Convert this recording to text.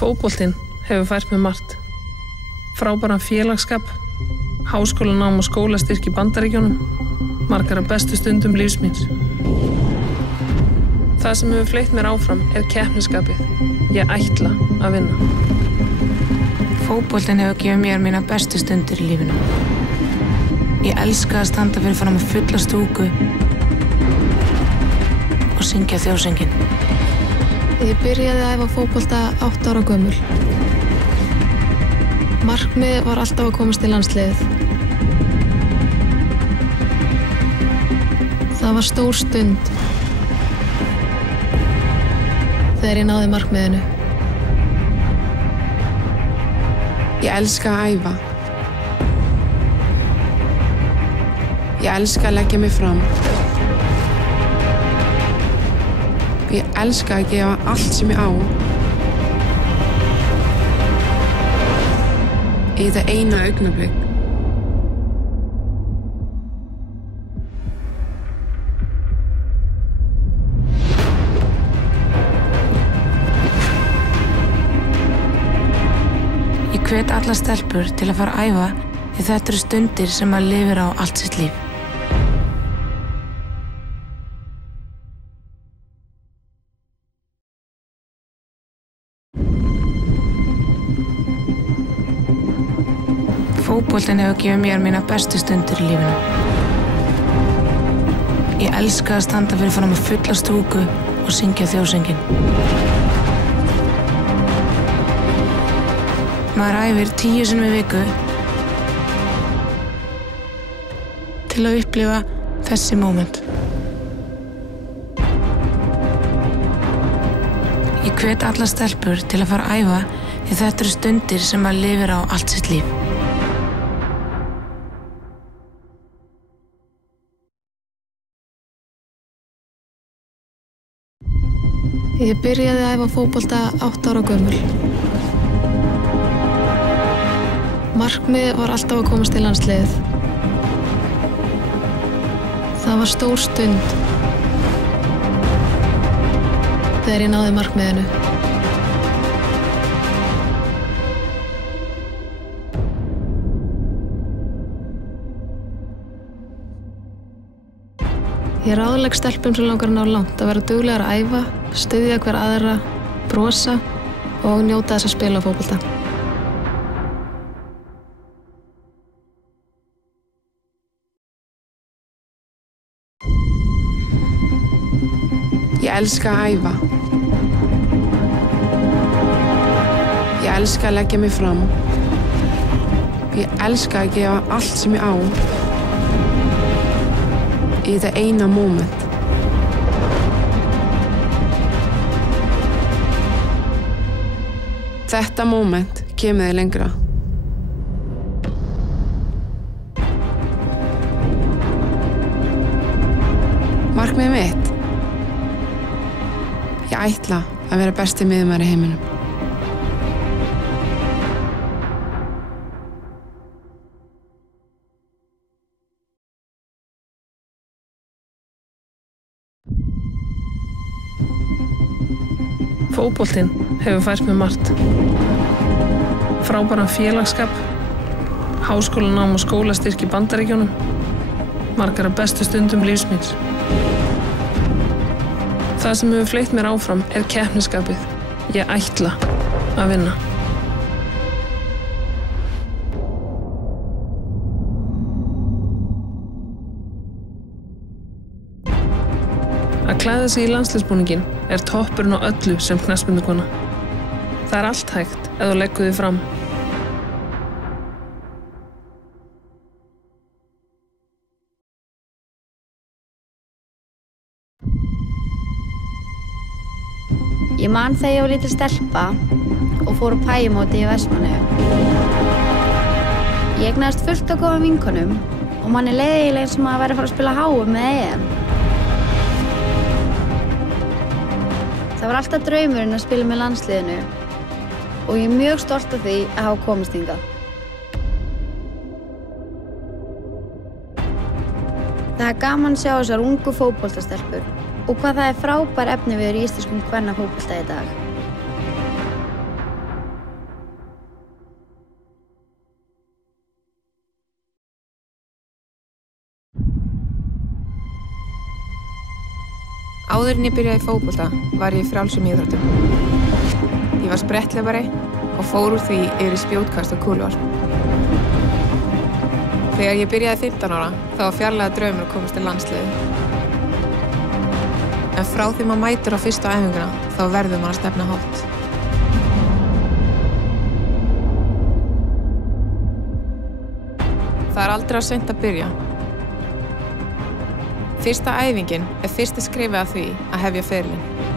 Fótboltinn hefur fært mér margt. Frábæran félagsskap, háskólanám og skólastyrk í Bandaríkjunum, margar af bestu stundum lífs míns. Það sem hefur fleytt mér áfram keppnisskapið. Ég ætla að vinna. Fótboltinn hefur gefið mér mína bestu stundir í lífinu. Ég elska að standa fyrir fram með fulla stúku og syngja þjóðsönginn. Ég byrjaði að æfa fótbolta 8 ára gömul. Markmiðið var alltaf að komast í landsliðið. Það var stór stund þegar ég náði markmiðinu. Ég elska að æfa. Ég elska að leggja mig fram. Ég elska að gefa allt sem ég á. Í þetta eina augnablik. Ég hvet alla stelpur til að fara að æfa því þetta eru stundir sem maður lifir á allt sitt líf. Fótboltinn hefur gefið mér mína bestu stundir í lífinu. Ég elska að standa fyrir fram með fulla stúku og syngja þjóðsönginn. Maður æfir 10 sinnum í viku til að upplifa þessi móment. Ég hvet alla stelpur til að fara að æfa því þetta eru stundir sem maður lifir á allt sitt líf. Ég byrjaði að æfa fótbolta 8 ára gömul. Markmiðið var alltaf að komast í landsliðið. Það var stór stund þegar ég náði markmiðinu. Ég ráðlegg stelpum sem langar að ná langt að vera duglegar að æfa, styðja hver aðra, brosa og njóta þess að spila fótbolta. Ég elska að æfa. Ég elska að leggja mig fram. Ég elska að gefa allt sem ég á. Í þetta eina moment. Þetta moment kemur þig lengra. Markmiðið mitt? Ég ætla að vera besti miðjumaður í heiminum. Fótboltinn hefur fært mér margt. Frábæran félagsskap, háskólanám og skólastyrk í Bandaríkjunum, margar af bestu stundum lífs míns. Það sem hefur fleytt mér áfram keppnisskapið. Ég ætla að vinna. Að klæða sig í landsliðsbúninginn toppurinn á öllu sem knattspyrnukona. Það allt hægt ef þú leggur þig fram. Ég man þegar ég var lítil stelpa og fór á pæjumóti í Vestmannaeyjum. Ég eignaðist fullt af góðum vinkonum og manni leið eiginlega eins og maður væri að fara að spila HM með EM. Það var alltaf draumurinn að spila með landsliðinu og ég mjög stolt af því að hafa komist hingað. Það gaman að sjá þessar ungu fótboltastelpur og hvað það frábær efniviður í íslenskum kvennafótbolta í dag. Áður en ég byrjaði í fótbolta var ég í frjálsum íþróttum. Ég var spretthlaupari og fór úr því yfir í spjótkast og kúluvarp. Þegar ég byrjaði 15 ára þá var fjarlæga draumur að komast til landsliðið. En frá því maður mætir á fyrstu æfinguna þá verður maður að stefna hátt. Það er aldrei of seint að byrja. Fyrsta æfingin er fyrsta skrefið að því að hefja ferilinn.